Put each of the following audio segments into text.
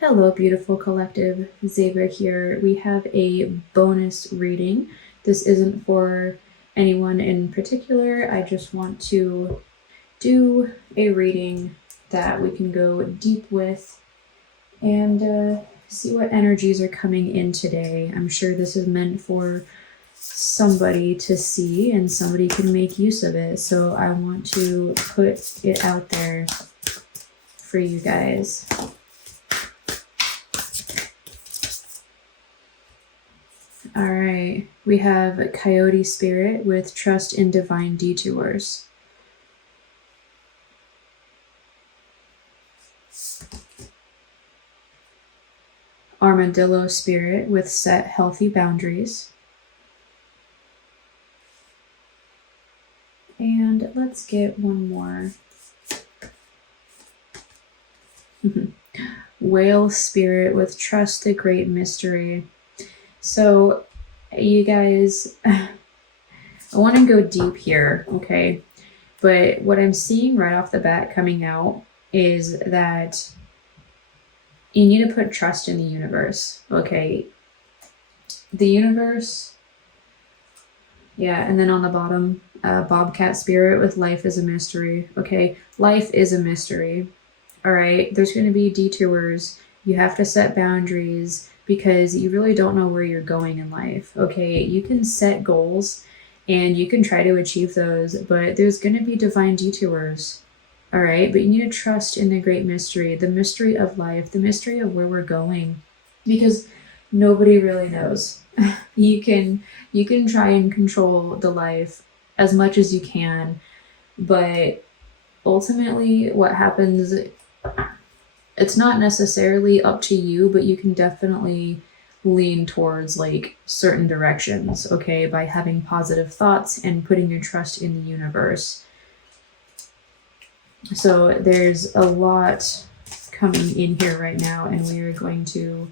Hello, beautiful collective. Xavier here. We have a bonus reading. This isn't for anyone in particular. I just want to do a reading that we can go deep with and see what energies are coming in today. I'm sure this is meant for somebody to see and somebody can make use of it. So I want to put it out there for you guys. All right, we have Coyote Spirit with Trust in Divine Detours. Armadillo Spirit with Set Healthy Boundaries. And let's get one more. Whale Spirit with Trust the Great Mystery. So, you guys, I want to go deep here, okay? But what I'm seeing right off the bat coming out is that you need to put trust in the universe, okay? The universe, yeah, and then on the bottom, Bobcat Spirit with Life is a Mystery, okay? Life is a mystery, all right? There's going to be detours. You have to set boundaries because you really don't know where you're going in life, okay? You can set goals and you can try to achieve those, but there's going to be divine detours, all right? But you need to trust in the great mystery, the mystery of life, the mystery of where we're going, because nobody really knows. You can try and control the life as much as you can, but ultimately what happens, it's not necessarily up to you, but you can definitely lean towards like certain directions, okay, by having positive thoughts and putting your trust in the universe. So there's a lot coming in here right now, and we're going to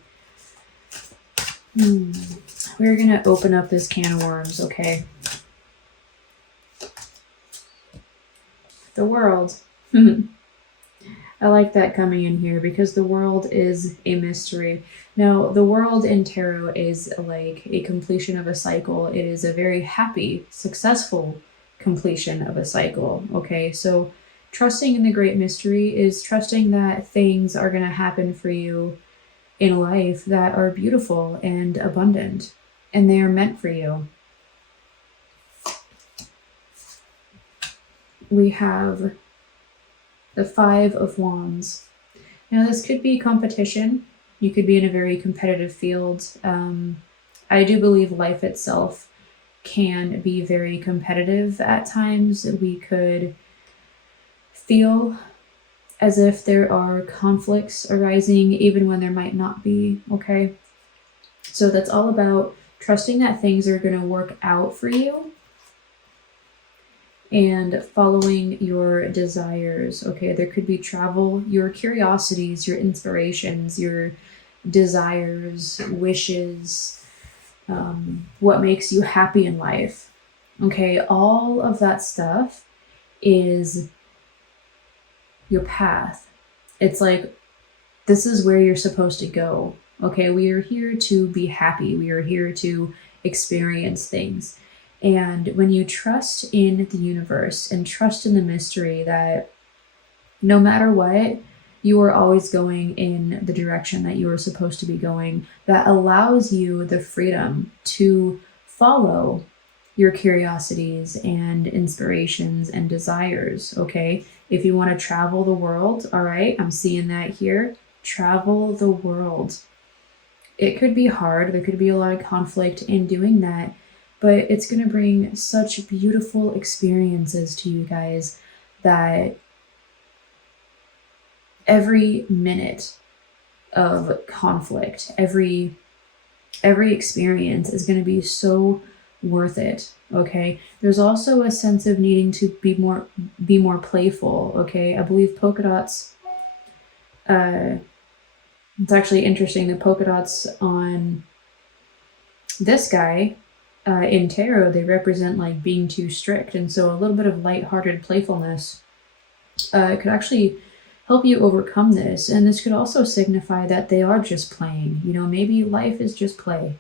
open up this can of worms, okay? The world. I like that coming in here because the world is a mystery. Now, the world in tarot is like a completion of a cycle. It is a very happy, successful completion of a cycle, okay? So trusting in the great mystery is trusting that things are going to happen for you in life that are beautiful and abundant, and they are meant for you. We have the Five of Wands. Now, this could be competition. You could be in a very competitive field. I do believe life itself can be very competitive at times. We could feel as if there are conflicts arising even when there might not be, okay? So that's all about trusting that things are going to work out for you and following your desires, okay? There could be travel, your curiosities, your inspirations, your desires, wishes, what makes you happy in life, okay? All of that stuff is your path. It's like, this is where you're supposed to go, okay? We are here to be happy. We are here to experience things. And when you trust in the universe and trust in the mystery that no matter what, you are always going in the direction that you are supposed to be going, that allows you the freedom to follow your curiosities and inspirations and desires, okay? If you want to travel the world, all right, I'm seeing that here. Travel the world. It could be hard. There could be a lot of conflict in doing that, but it's going to bring such beautiful experiences to you guys that every minute of conflict, every experience is going to be so worth it, okay? There's also a sense of needing to be more playful, okay? I believe polka dots, it's actually interesting, the polka dots on this guy, in tarot, they represent like being too strict, and so a little bit of lighthearted playfulness could actually help you overcome this. And this could also signify that they are just playing. You know, maybe life is just play.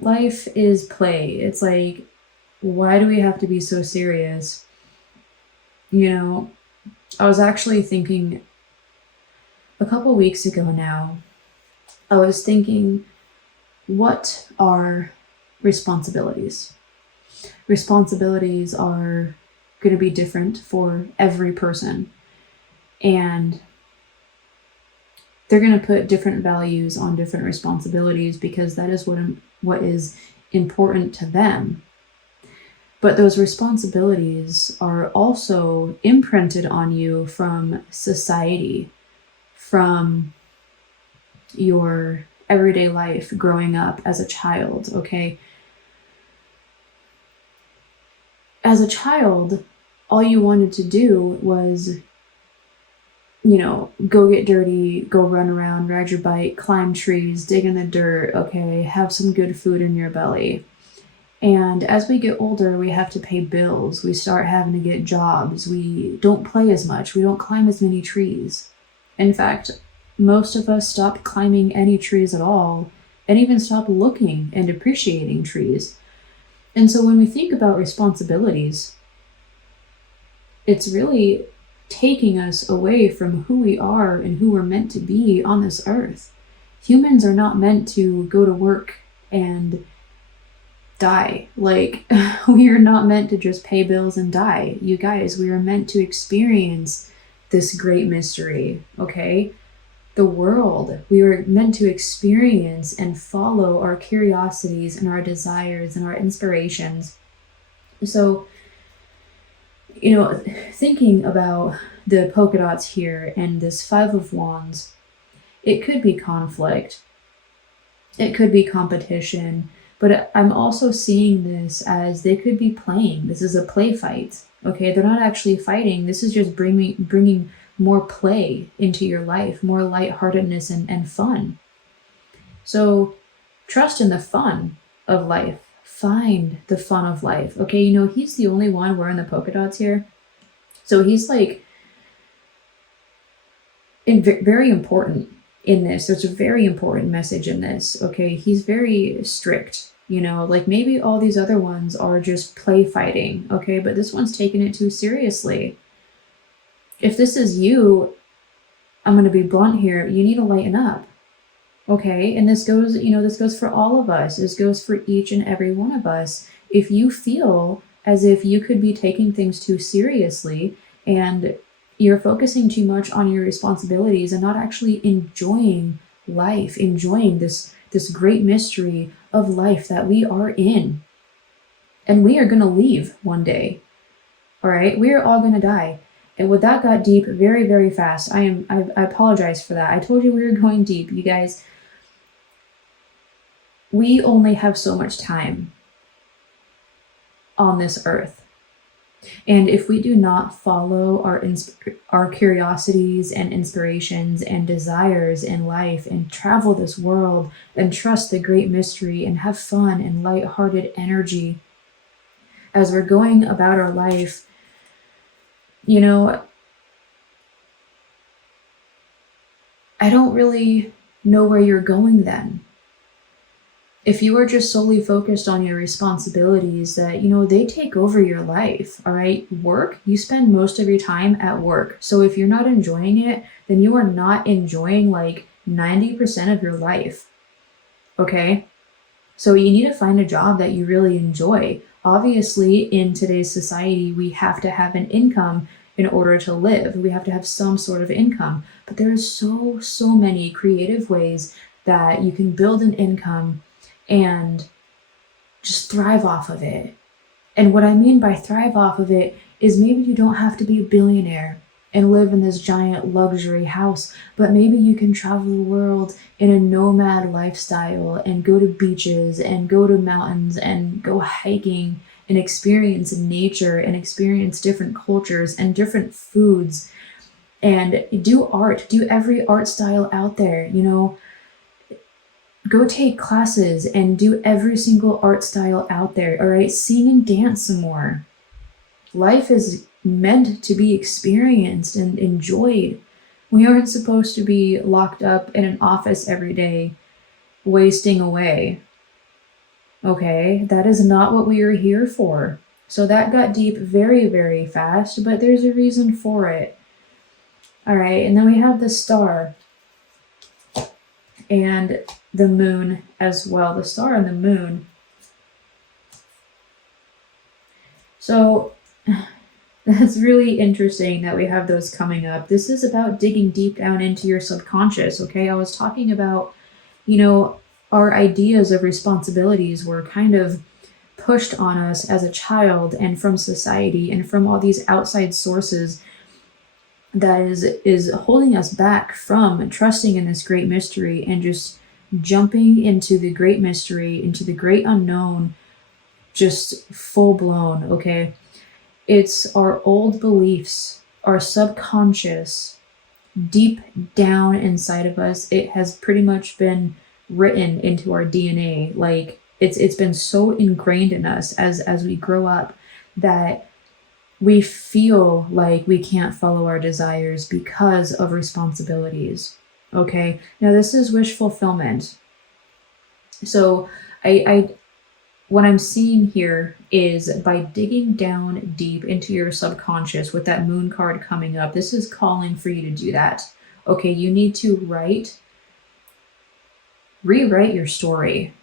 Life is play. It's like, why do we have to be so serious? You know, I was actually thinking a couple weeks ago now, I was thinking, what are responsibilities? Responsibilities are going to be different for every person. And they're going to put different values on different responsibilities because that is what is important to them. But those responsibilities are also imprinted on you from society, from your everyday life growing up as a child, okay? As a child, all you wanted to do was, you know, go get dirty, go run around, ride your bike, climb trees, dig in the dirt, okay, have some good food in your belly. And as we get older, we have to pay bills. We start having to get jobs. We don't play as much. We don't climb as many trees. In fact, most of us stop climbing any trees at all and even stop looking and appreciating trees. And so when we think about responsibilities, it's really taking us away from who we are and who we're meant to be on this earth. Humans are not meant to go to work and die. Like, we are not meant to just pay bills and die. You guys, we are meant to experience this great mystery, okay? The world. We were meant to experience and follow our curiosities and our desires and our inspirations. So, you know, thinking about the polka dots here and this 5 of Wands, it could be conflict. It could be competition. But I'm also seeing this as they could be playing. This is a play fight, okay? They're not actually fighting. This is just bringing more play into your life, more lightheartedness and fun. So trust in the fun of life. Find the fun of life, okay? You know, he's the only one wearing the polka dots here. So he's like very important in this. There's a very important message in this, okay? He's very strict, you know, like maybe all these other ones are just play fighting, okay? But this one's taking it too seriously. If this is you, I'm going to be blunt here, you need to lighten up, okay? And this goes, you know, this goes for all of us. This goes for each and every one of us. If you feel as if you could be taking things too seriously and you're focusing too much on your responsibilities and not actually enjoying life, enjoying this great mystery of life that we are in. And we are going to leave one day. All right? We are all going to die. And what that got deep very, very fast. I apologize for that. I told you we were going deep, you guys. We only have so much time on this earth. And if we do not follow our curiosities and inspirations and desires in life and travel this world and trust the great mystery and have fun and lighthearted energy as we're going about our life, you know, I don't really know where you're going then. If you are just solely focused on your responsibilities that, you know, they take over your life, all right? Work, you spend most of your time at work. So if you're not enjoying it, then you are not enjoying like 90% of your life, okay? So you need to find a job that you really enjoy. Obviously, in today's society, we have to have an income in order to live. We have to have some sort of income. But there are so many creative ways that you can build an income and just thrive off of it. And what I mean by thrive off of it is maybe you don't have to be a billionaire and live in this giant luxury house, but maybe you can travel the world in a nomad lifestyle and go to beaches and go to mountains and go hiking and experience nature and experience different cultures and different foods and do art, do every art style out there, you know. Go take classes and do every single art style out there, all right? Sing and dance some more. Life is meant to be experienced and enjoyed. We aren't supposed to be locked up in an office every day, wasting away. Okay, that is not what we are here for. So that got deep very, very fast, but there's a reason for it. All right, and then we have the star and the moon as well. The star and the moon. So that's really interesting that we have those coming up. This is about digging deep down into your subconscious, okay? I was talking about, our ideas of responsibilities were kind of pushed on us as a child and from society and from all these outside sources that is holding us back from trusting in this great mystery and just jumping into the great mystery, into the great unknown, just full blown, okay? It's our old beliefs, our subconscious, deep down inside of us. It has pretty much been written into our DNA. Like it's been so ingrained in us as we grow up that we feel like we can't follow our desires because of responsibilities. Okay, now this is wish fulfillment. So I what I'm seeing here is by digging down deep into your subconscious with that moon card coming up, this is calling for you to do that. Okay, you need to rewrite your story.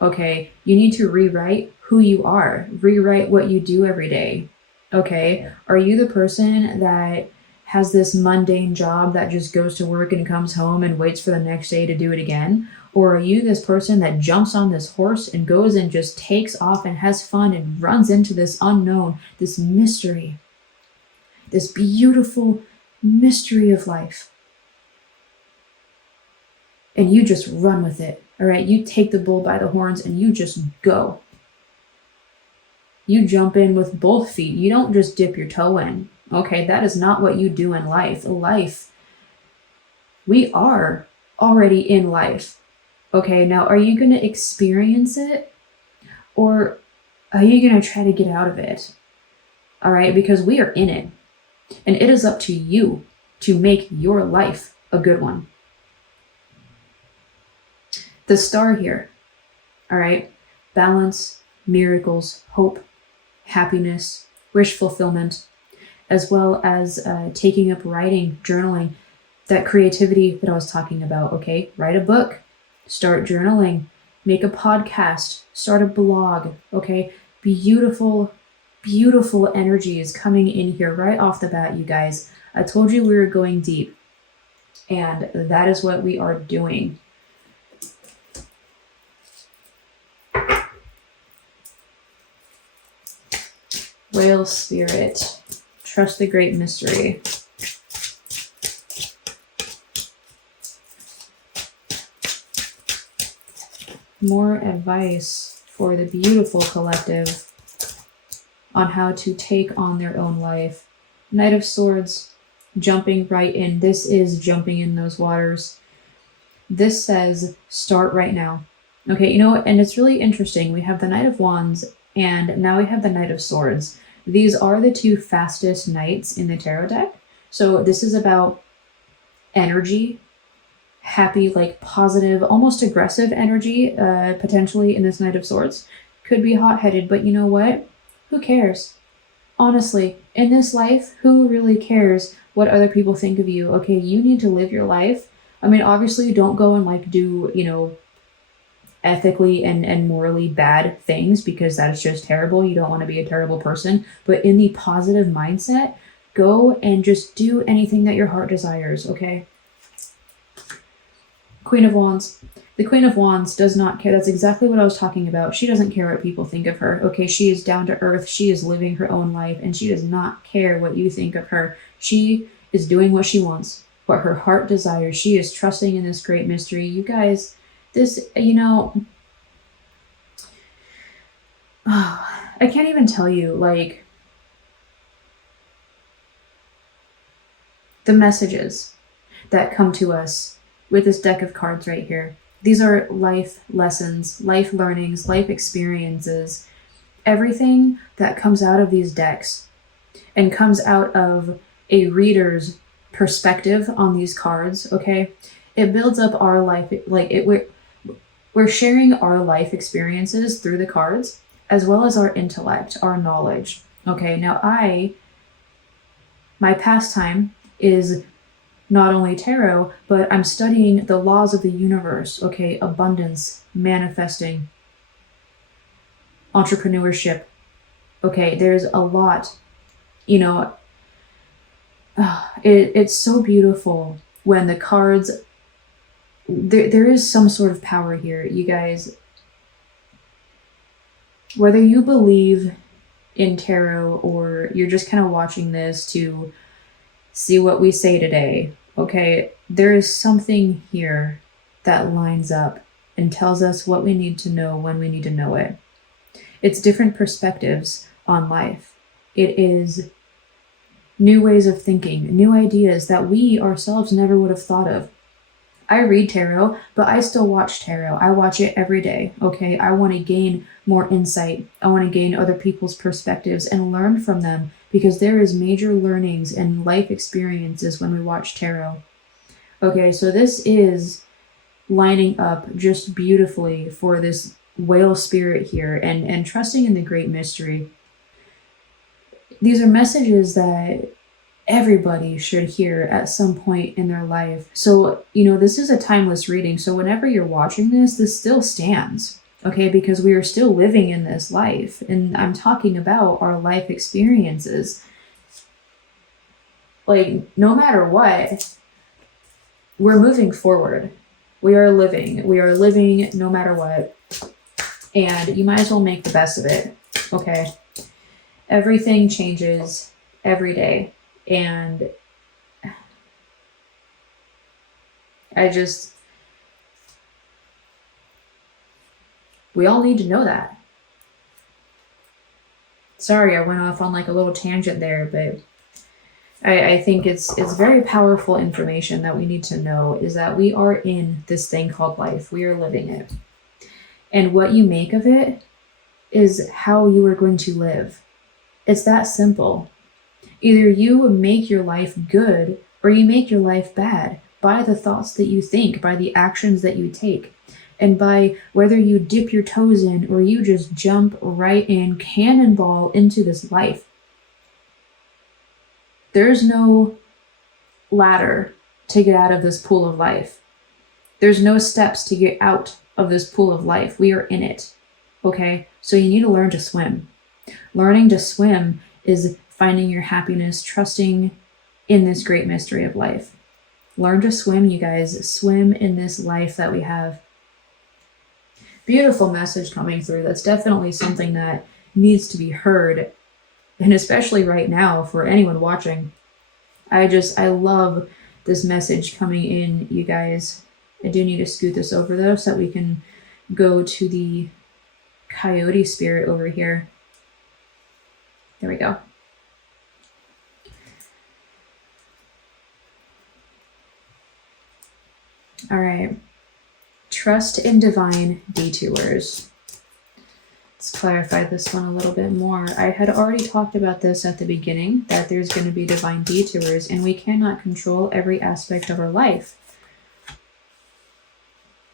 Okay, you need to rewrite who you are, rewrite what you do every day. Okay, are you the person that has this mundane job that just goes to work and comes home and waits for the next day to do it again? Or are you this person that jumps on this horse and goes and just takes off and has fun and runs into this unknown, this mystery, this beautiful mystery of life? And you just run with it, all right? You take the bull by the horns and you just go. You jump in with both feet. You don't just dip your toe in, okay? That is not what you do in life. We are already in life. Okay, now are you going to experience it or are you going to try to get out of it? All right, because we are in it and it is up to you to make your life a good one. The star here, all right, balance, miracles, hope, happiness, wish fulfillment, as well as taking up writing, journaling, that creativity that I was talking about, okay? Write a book. Start journaling, make a podcast, start a blog, okay? Beautiful, beautiful energy is coming in here right off the bat, you guys. I told you we were going deep, and that is what we are doing. Whale spirit, trust the great mystery. More advice for the beautiful collective on how to take on their own life. Knight of Swords, jumping right in. This is jumping in those waters. This says start right now. Okay, and it's really interesting. We have the Knight of Wands and now we have the Knight of Swords. These are the two fastest knights in the tarot deck. So this is about energy, happy, like positive, almost aggressive energy, potentially in this Knight of Swords. Could be hot-headed, but you know what? Who cares? Honestly, in this life, who really cares what other people think of you? Okay, you need to live your life. I mean, obviously, don't go and do, ethically and morally bad things because that is just terrible. You don't want to be a terrible person. But in the positive mindset, go and just do anything that your heart desires, okay? Queen of Wands. The Queen of Wands does not care. That's exactly what I was talking about. She doesn't care what people think of her. Okay, she is down to earth. She is living her own life, and she does not care what you think of her. She is doing what she wants, what her heart desires. She is trusting in this great mystery. You guys, this, I can't even tell you, the messages that come to us with this deck of cards right here. These are life lessons, life learnings, life experiences, everything that comes out of these decks and comes out of a reader's perspective on these cards, okay, it builds up our life. Like we're sharing our life experiences through the cards, as well as our intellect, our knowledge. Okay, now my pastime is not only tarot, but I'm studying the laws of the universe, okay, abundance, manifesting, entrepreneurship. Okay, there's a lot, you know, it's so beautiful when the cards, there is some sort of power here, you guys. Whether you believe in tarot or you're just kind of watching this to see what we say today, okay, there is something here that lines up and tells us what we need to know when we need to know it. It's different perspectives on life. It is new ways of thinking, new ideas that we ourselves never would have thought of. I read tarot, but I still watch tarot. I watch it every day, okay? I want to gain more insight. I want to gain other people's perspectives and learn from them, because there is major learnings and life experiences when we watch tarot. Okay, so this is lining up just beautifully for this whale spirit here and trusting in the great mystery. These are messages that everybody should hear at some point in their life. So, this is a timeless reading. So whenever you're watching this still stands, okay? Because we are still living in this life. And I'm talking about our life experiences. Like, no matter what, we're moving forward. We are living no matter what. And you might as well make the best of it, okay? Everything changes every day. And we all need to know that. Sorry, I went off on like a little tangent there, but I think it's very powerful information that we need to know, is that we are in this thing called life. We are living it. And what you make of it is how you are going to live. It's that simple. Either you make your life good or you make your life bad by the thoughts that you think, by the actions that you take, and by whether you dip your toes in or you just jump right in, cannonball into this life. There's no ladder to get out of this pool of life. There's no steps to get out of this pool of life. We are in it, okay? So you need to learn to swim. Learning to swim is finding your happiness, trusting in this great mystery of life. Learn to swim, you guys. Swim in this life that we have. Beautiful message coming through. That's definitely something that needs to be heard. And especially right now for anyone watching. I love this message coming in, you guys. I do need to scoot this over though so that we can go to the coyote spirit over here. There we go. All right. Trust in divine detours. Let's clarify this one a little bit more. I had already talked about this at the beginning, that there's going to be divine detours, and we cannot control every aspect of our life.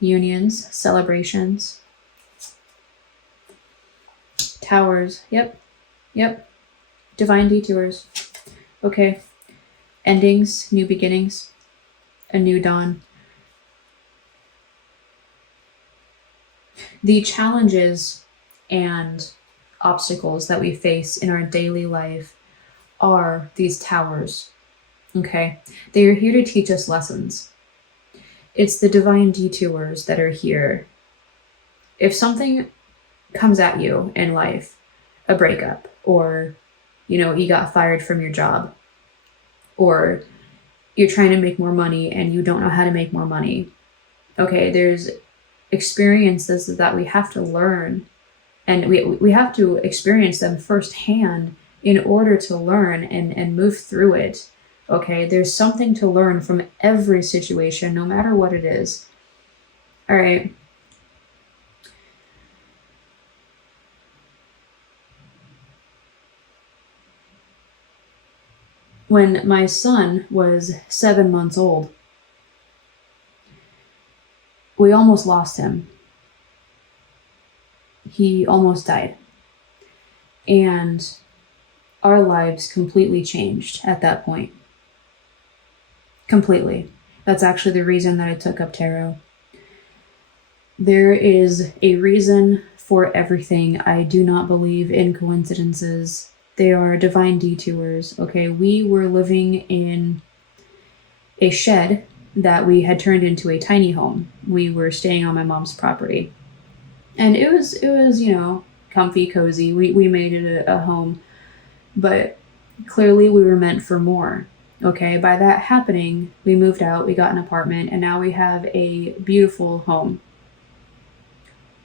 Unions, celebrations, towers. Yep. Divine detours. Okay. Endings, new beginnings, a new dawn. The challenges and obstacles that we face in our daily life are these towers, okay? They are here to teach us lessons. It's the divine detours that are here. If something comes at you in life, a breakup, or, you got fired from your job, or you're trying to make more money and you don't know how to make more money, okay, there's experiences that we have to learn, and we have to experience them firsthand in order to learn and move through it. Okay, there's something to learn from every situation, no matter what it is. All right. When my son was 7 months old, we almost lost him. He almost died. And our lives completely changed at that point. Completely. That's actually the reason that I took up tarot. There is a reason for everything. I do not believe in coincidences. They are divine detours, okay? We were living in a shed that we had turned into a tiny home. We were staying on my mom's property. And it was, comfy, cozy. We made it a home. But clearly we were meant for more. Okay, by that happening, we moved out, we got an apartment, and now we have a beautiful home.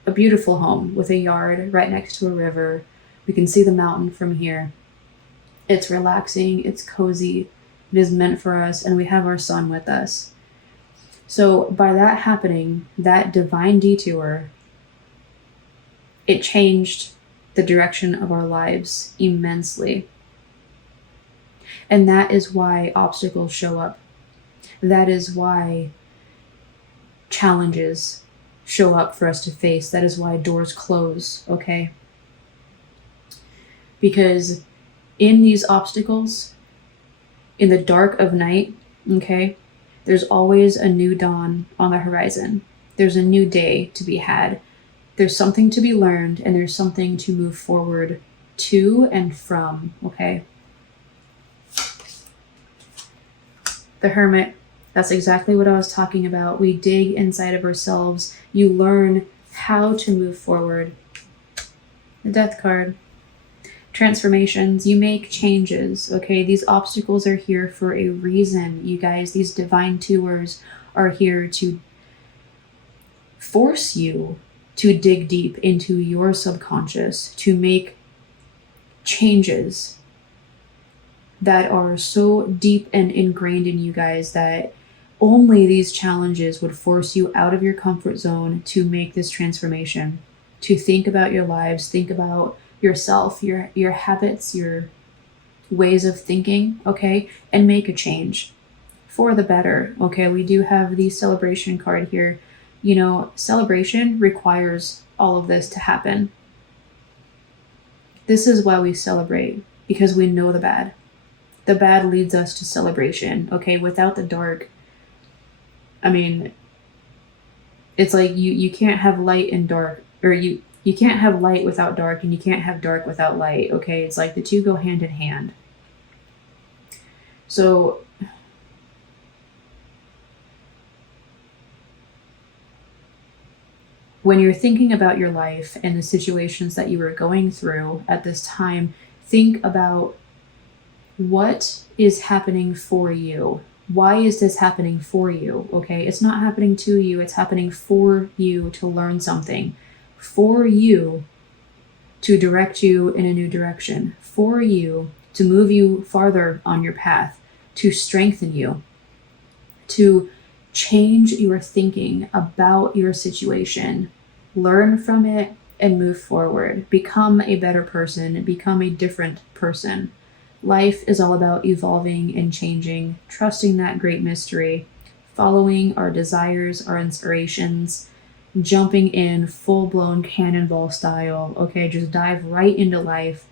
A beautiful home with a yard right next to a river. We can see the mountain from here. It's relaxing, it's cozy, it is meant for us, and we have our son with us. So by that happening, that divine detour, it changed the direction of our lives immensely. And that is why obstacles show up. That is why challenges show up for us to face. That is why doors close, okay? Because in these obstacles, in the dark of night, okay, there's always a new dawn on the horizon. There's a new day to be had. There's something to be learned, and there's something to move forward to and from, okay? The Hermit, that's exactly what I was talking about. We dig inside of ourselves. You learn how to move forward. The Death card. Transformations. You make changes, okay? These obstacles are here for a reason, you guys. These divine tours are here to force you to dig deep into your subconscious, to make changes that are so deep and ingrained in you guys that only these challenges would force you out of your comfort zone to make this transformation, to think about your lives, think about yourself, your habits, your ways of thinking, okay, and make a change for the better, okay? We do have the celebration card here. You know, celebration requires all of this to happen. This is why we celebrate, because we know the bad. The bad leads us to celebration, okay? Without the dark, I mean, it's like you can't have light and dark, or you can't have light without dark, and you can't have dark without light, okay? It's like the two go hand in hand. So when you're thinking about your life and the situations that you were going through at this time, think about what is happening for you. Why is this happening for you? Okay, it's not happening to you, it's happening for you to learn something, for you to direct you in a new direction, for you to move you farther on your path, to strengthen you, to change your thinking about your situation, learn from it, and move forward. Become a better person, become a different person. Life is all about evolving and changing, trusting that great mystery, following our desires, our inspirations, jumping in full-blown cannonball style, okay? Just dive right into life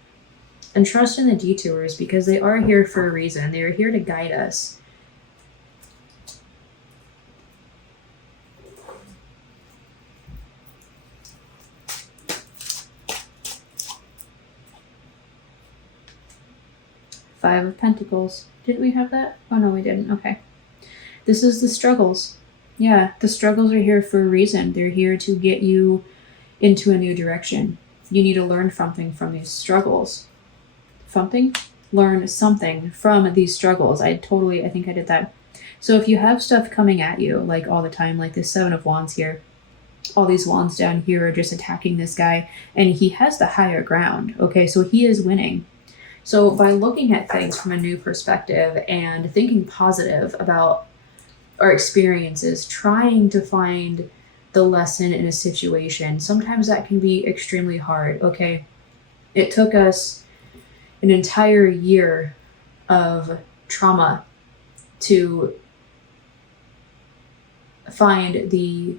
and trust in the detours, because they are here for a reason. They are here to guide us. Five of Pentacles. Did we have that? Oh, no, we didn't. Okay. This is the struggles. Yeah, the struggles are here for a reason. They're here to get you into a new direction. You need to learn something from these struggles. Something? Learn something from these struggles. I think I did that. So if you have stuff coming at you, like all the time, like the Seven of Wands here, all these wands down here are just attacking this guy, and he has the higher ground. Okay, so he is winning. So by looking at things from a new perspective and thinking positive about our experiences, trying to find the lesson in a situation, sometimes that can be extremely hard, okay? It took us an entire year of trauma to find the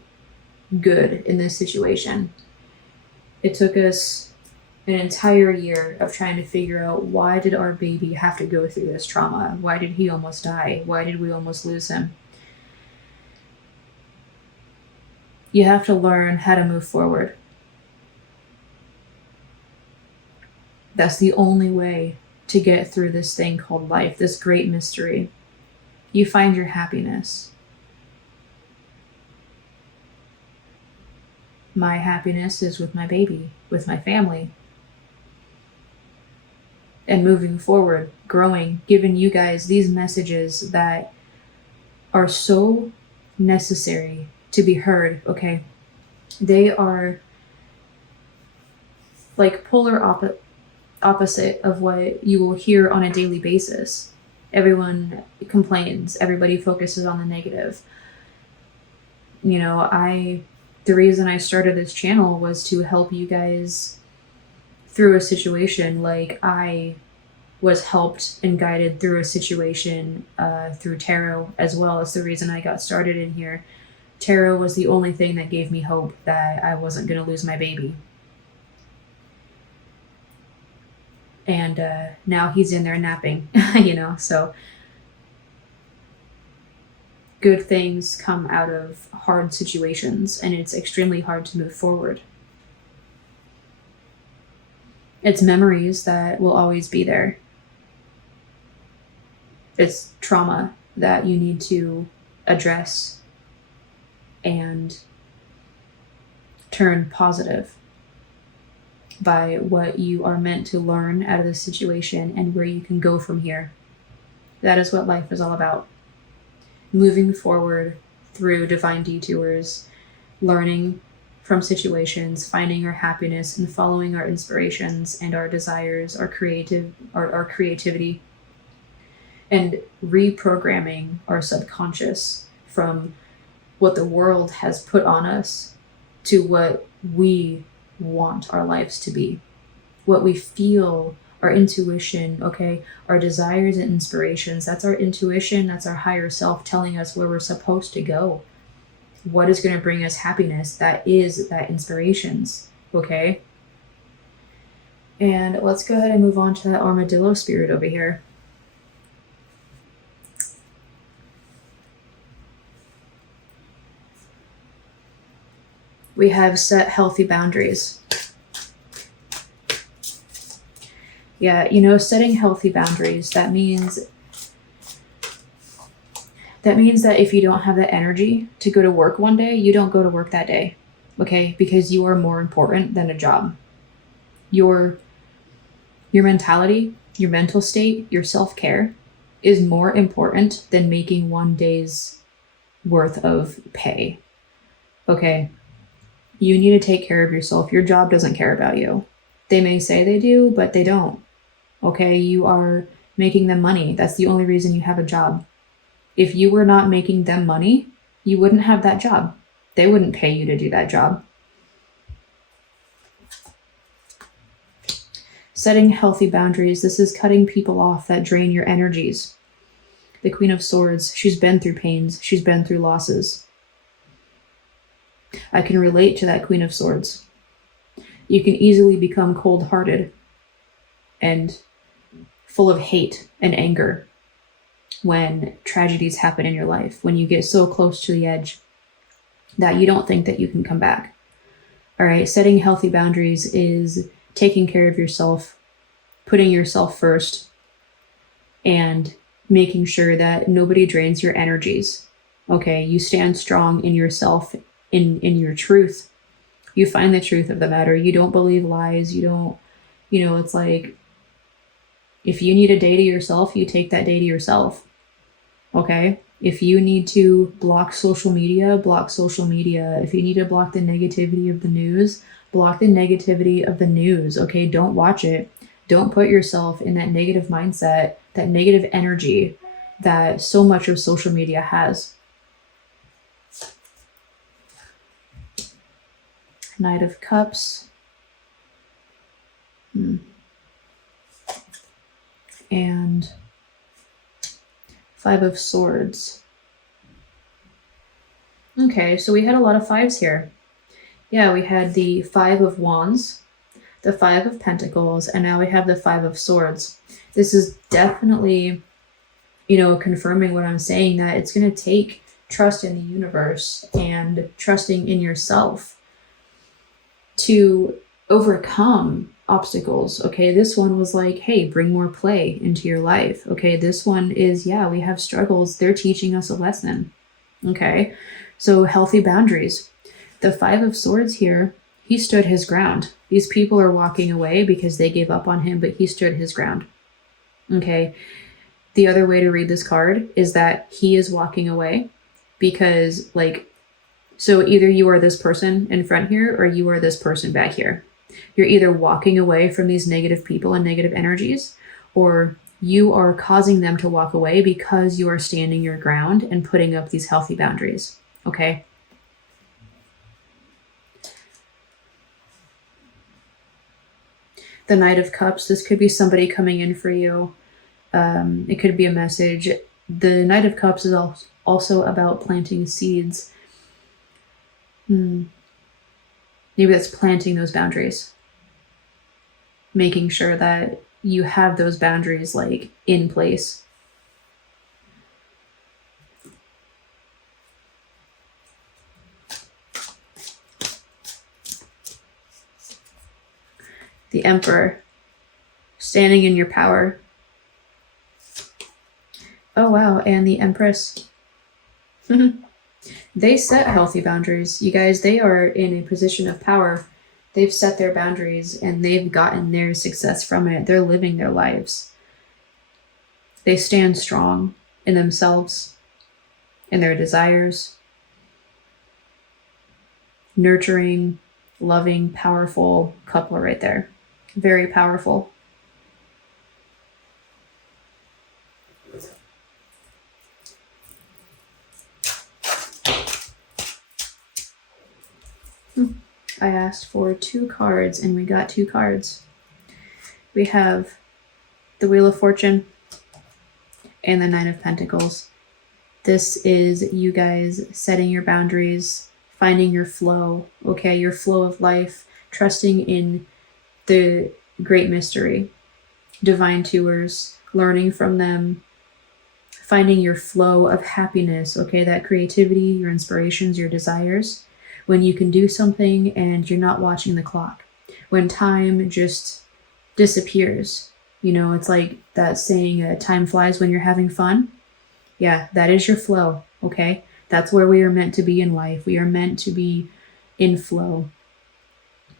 good in this situation. It took us an entire year of trying to figure out, why did our baby have to go through this trauma? Why did he almost die? Why did we almost lose him? You have to learn how to move forward. That's the only way to get through this thing called life, this great mystery. You find your happiness. My happiness is with my baby, with my family. And moving forward, growing, giving you guys these messages that are so necessary to be heard, okay? They are like polar opposite of what you will hear on a daily basis. Everyone complains, everybody focuses on the negative. You know, the reason I started this channel was to help you guys through a situation like I was helped and guided through a situation through tarot as well. As the reason I got started in here. Tarot was the only thing that gave me hope that I wasn't going to lose my baby. And now he's in there napping, you know, so good things come out of hard situations, and it's extremely hard to move forward. It's memories that will always be there. It's trauma that you need to address and turn positive by what you are meant to learn out of the situation and where you can go from here. That is what life is all about. Moving forward through divine detours, learning from situations, finding our happiness, and following our inspirations and our desires, our creativity, and reprogramming our subconscious from what the world has put on us to what we want our lives to be, what we feel, our intuition, okay, our desires and inspirations. That's our intuition, that's our higher self telling us where we're supposed to go, what is going to bring us happiness. That is that inspirations, okay? And let's go ahead and move on to that armadillo spirit over here. We have set healthy boundaries. Yeah, you know, setting healthy boundaries, that means that if you don't have the energy to go to work one day, you don't go to work that day, okay? Because you are more important than a job. Your mentality, your mental state, your self-care is more important than making one day's worth of pay, okay? You need to take care of yourself. Your job doesn't care about you. They may say they do, but they don't. Okay, you are making them money. That's the only reason you have a job. If you were not making them money, you wouldn't have that job. They wouldn't pay you to do that job. Setting healthy boundaries. This is cutting people off that drain your energies. The Queen of Swords, she's been through pains. She's been through losses. I can relate to that Queen of Swords. You can easily become cold-hearted and full of hate and anger when tragedies happen in your life, when you get so close to the edge that you don't think that you can come back. All right, setting healthy boundaries is taking care of yourself, putting yourself first, and making sure that nobody drains your energies. Okay, you stand strong in yourself, in your truth. You find the truth of the matter. You don't believe lies. You don't, it's like, if you need a day to yourself, you take that day to yourself. Okay? If you need to block social media, block social media. If you need to block the negativity of the news, block the negativity of the news. Okay? Don't watch it. Don't put yourself in that negative mindset, that negative energy that so much of social media has. Knight of Cups. And Five of Swords. Okay, so we had a lot of fives here. Yeah, we had the Five of Wands, the Five of Pentacles, and now we have the Five of Swords. This is definitely, confirming what I'm saying, that it's going to take trust in the universe and trusting in yourself to overcome obstacles. Okay, this one was like, hey, bring more play into your life. Okay, this one is, yeah, we have struggles. They're teaching us a lesson. Okay, so healthy boundaries. The Five of Swords here, he stood his ground. These people are walking away because they gave up on him, but he stood his ground. Okay, the other way to read this card is that he is walking away because, so either you are this person in front here or you are this person back here. You're either walking away from these negative people and negative energies, or you are causing them to walk away because you are standing your ground and putting up these healthy boundaries. Okay. The Knight of Cups, this could be somebody coming in for you. It could be a message. The Knight of Cups is also about planting seeds. Maybe that's planting those boundaries. Making sure that you have those boundaries in place. The Emperor, standing in your power. Oh, wow. And the Empress. They set healthy boundaries. You guys, they are in a position of power. They've set their boundaries and they've gotten their success from it. They're living their lives. They stand strong in themselves, in their desires. Nurturing, loving, powerful couple right there. Very powerful. I asked for 2 cards and we got 2 cards. We have the Wheel of Fortune and the Nine of Pentacles. This is you guys setting your boundaries, finding your flow, okay? Your flow of life, trusting in the great mystery, divine tours, learning from them, finding your flow of happiness, okay? That creativity, your inspirations, your desires. When you can do something and you're not watching the clock. When time just disappears. It's like that saying, time flies when you're having fun. Yeah, that is your flow, okay? That's where we are meant to be in life. We are meant to be in flow,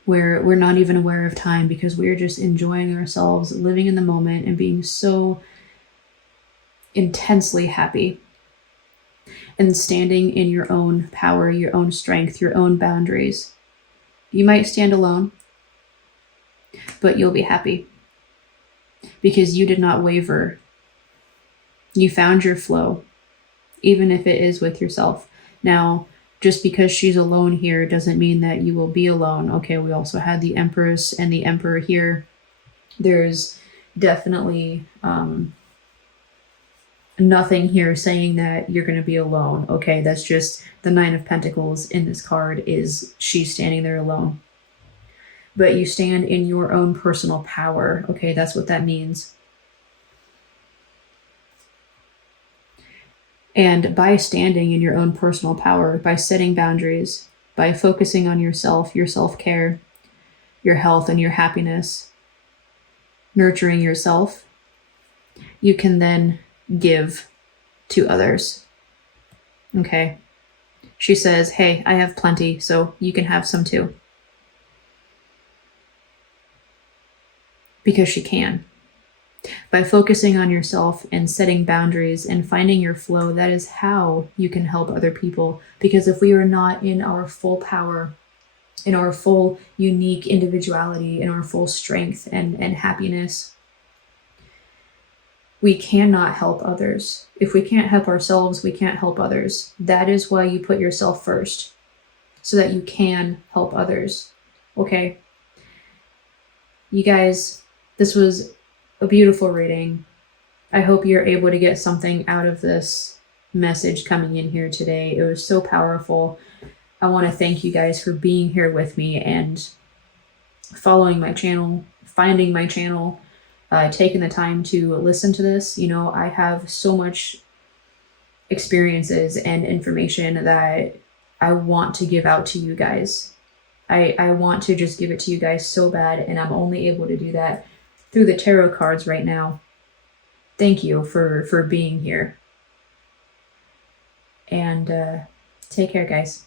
where we're not even aware of time because we're just enjoying ourselves, living in the moment, and being so intensely happy. And standing in your own power, your own strength, your own boundaries. You might stand alone, but you'll be happy because you did not waver. You found your flow, even if it is with yourself. Now, just because she's alone here doesn't mean that you will be alone. Okay, we also had the Empress and the Emperor here. There's definitely nothing here saying that you're going to be alone. Okay, that's just the Nine of Pentacles in this card is she's standing there alone. But you stand in your own personal power. Okay, that's what that means. And by standing in your own personal power, by setting boundaries, by focusing on yourself, your self-care, your health and your happiness, nurturing yourself, you can then give to others. Okay. She says, hey, I have plenty, so you can have some too. Because she can. By focusing on yourself and setting boundaries and finding your flow, that is how you can help other people. Because if we are not in our full power, in our full unique individuality, in our full strength and happiness, we cannot help others. If we can't help ourselves, we can't help others. That is why you put yourself first, so that you can help others. Okay? You guys, this was a beautiful reading. I hope you're able to get something out of this message coming in here today. It was so powerful. I want to thank you guys for being here with me and following my channel, finding my channel, taking the time to listen to this. You know, I have so much experiences and information that I want to give out to you guys. I want to just give it to you guys so bad, and I'm only able to do that through the tarot cards right now. Thank you for being here. And take care, guys.